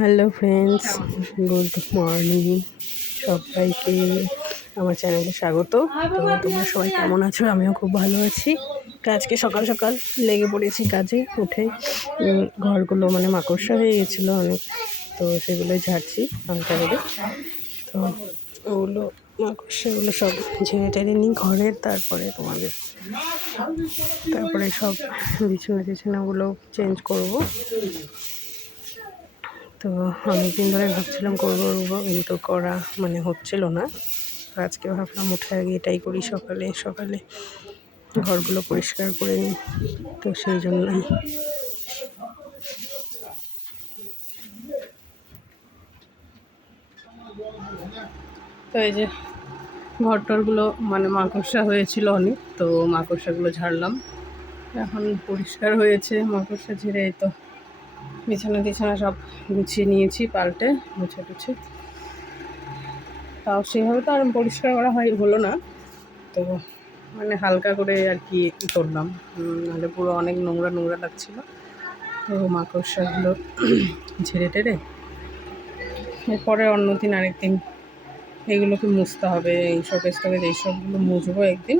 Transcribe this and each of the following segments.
Hello friends, good morning সবাইকে আমার চ্যানেলে স্বাগত। তো তোমরা সবাই কেমন আছো? আমিও খুব ভালো আছি। আজকে সকাল সকাল লেগে পড়েছি কাজে। উঠে ঘরগুলো মাকড়সা হয়ে গেছিলো অনেক, তো সেগুলো ঝাড়ছি হালকা করে। তো ওগুলো মাকড়সাগুলো সব ঝেড়ে টেড়ে নিই ঘরের, তারপরে সব বিছানাগুলো চেঞ্জ করব। তো অনেকদিন ধরে ভাবছিলাম করবো কিন্তু করা হচ্ছিল না। আজকে ভাবলাম উঠে আগে এটাই করি, সকালে সকালে ঘরগুলো পরিষ্কার করে নিই। তো সেই জন্যই তো এই যে ঘরটরগুলো মাকড়সা হয়েছিল অনেক, তো মাকড়সাগুলো ঝাড়লাম। এখন পরিষ্কার হয়েছে মাকড়সা ঝেড়ে। তো বিছানা সব গুছিয়ে নিয়েছি, পাল্টে মুছে টুছে। তাও সেভাবে তো আর পরিষ্কার করা হলো না, তো হালকা করে আর কি করলাম, নাহলে পুরো অনেক নোংরা নোংরা লাগছিলো। তো মাকড়সাগুলো ঝেড়ে টেড়ে এরপরে অন্যদিন আরেকদিন এগুলোকে মুছতে হবে। এই শোকেস টোকেস এইসবগুলো মুছবো একদিন।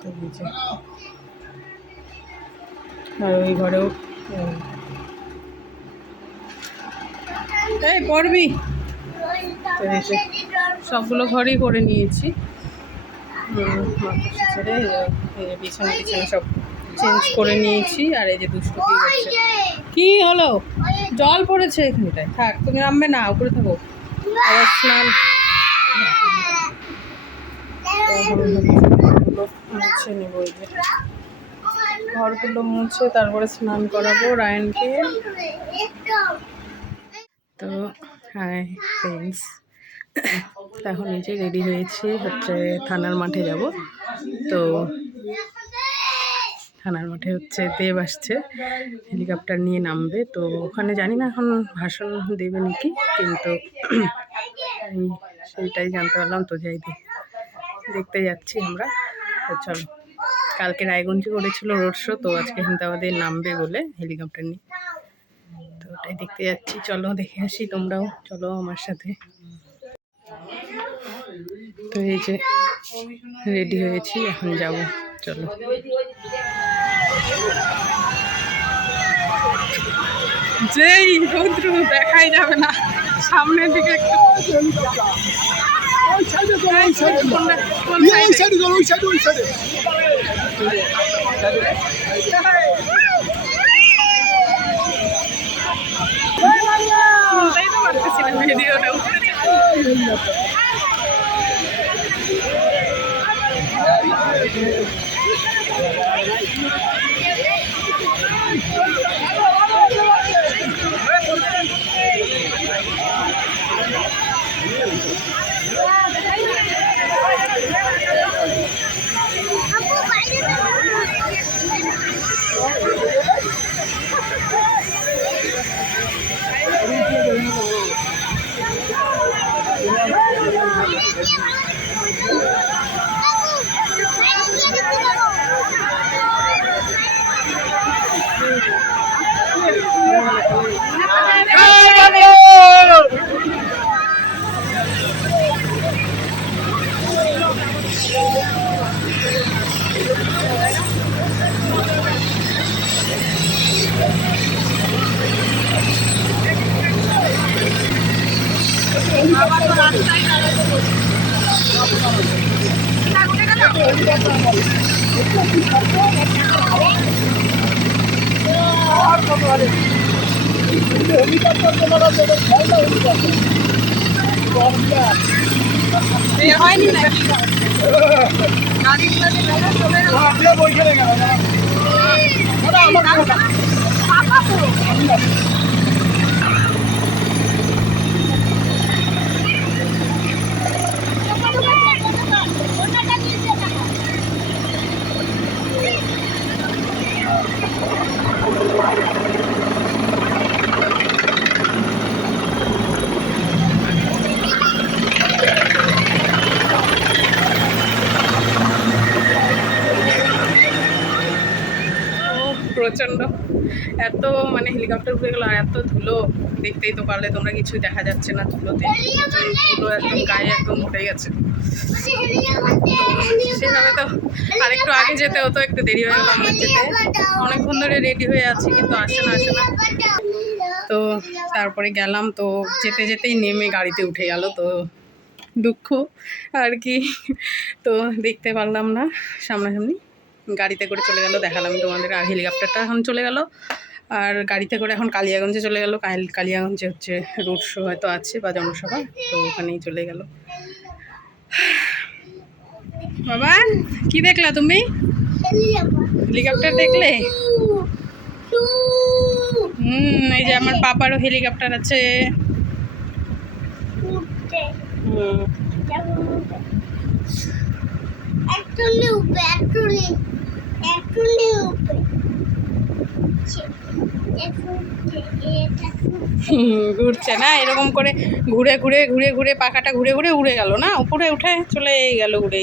তো আর ওই ঘরেও এই পড়বি। তো সবগুলো ঘরেই করে নিয়েছি। মাকড়সা ছেড়ে বিছানা সব চেঞ্জ করে নিয়েছি। আর এই যে দুষ্টু কি হচ্ছে, কি হলো? জল পড়েছে এখানটায়, থাক, তুমি নামবে না, উপরে থাকো। আবার স্নান মুছে নেবো। এই যে ঘরগুলো মুছে তারপরে স্নান করাবো রায়নকে। তো হাই ফ্রেন্ডস, এখন এই যে রেডি হয়েছি, থানার মাঠে যাব। তো থানার মাঠে দেব আসছে, হেলিকপ্টার নিয়ে নামবে। তো ওখানে জানি না এখন ভাষণ দেবে নাকি, কিন্তু সেইটাই জানতে পারলাম। তো যাই দেখতে যাচ্ছি আমরা। তো চলো, কালকে রায়গঞ্জে করেছিল রোড শো, তো আজকে আহমেদাবাদে নামবে বলে হেলিকপ্টার নিয়ে। তো ওটাই দেখতে যাচ্ছি, চলো দেখে আসি, তোমরাও চলো আমার সাথে। তো এই যে রেডি হয়েছি, এখন যাব, চলো। যেই রৌদ্র দেখাই যাবে না, সামনের দিকে একটু ভিডিওটা উঠেছে। হয়নি নাকি প্রচণ্ড এত হেলিকপ্টার উঠে গেলো, আর এত ধুলো, দেখতেই তো পারলে তোমরা, কিছুই দেখা যাচ্ছে না ধুলোতে, ধুলো একদম গায়ে একদম উঠে গেছে। সেভাবে তো আর একটু আগে যেতে হতো, একটু দেরি হয়ে গেলো আমাদের যেতে। অনেকক্ষণ ধরে রেডি হয়ে আছি কিন্তু আসে না। তো তারপরে গেলাম, তো যেতে যেতেই নেমে গাড়িতে উঠে গেল, তো দুঃখ আর কি। তো দেখতে পারলাম না সামনাসামনি, গাড়িতে করে চলে গেল, দেখালাম তোমাদের। আর হেলিকপ্টারটা এখন চলে গেল, আর গাড়িতে করে এখন কালিয়াগঞ্জে চলে গেল। কালিয়াগঞ্জে হচ্ছে রোড শো হয়তো আছে বা জনসভা, তো ওখানেই চলে গেল। বাবা কি দেখলা তুমি? হেলিকপ্টার দেখলে? এই যে আমার পাপারও হেলিকপ্টার আছে। ঘুরছে না, এরকম করে ঘুরে ঘুরে ঘুরে ঘুরে পাখাটা ঘুরে ঘুরে উড়ে গেল না, উপরে উঠে চলে গেল ঘুরে।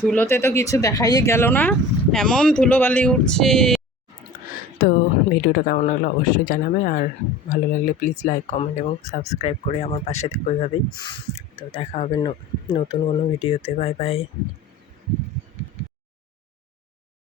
ধুলোতে তো কিছু দেখাই গেল না, এমন ধুলোবালি উঠছে। তো ভিডিওটা কেমন লাগলো অবশ্যই জানাবে, আর ভালো লাগলে প্লিজ লাইক, কমেন্ট এবং সাবস্ক্রাইব করে আমার পাশে থেকে ওইভাবেই। তো দেখা হবে নতুন কোনো ভিডিওতে। Bye bye.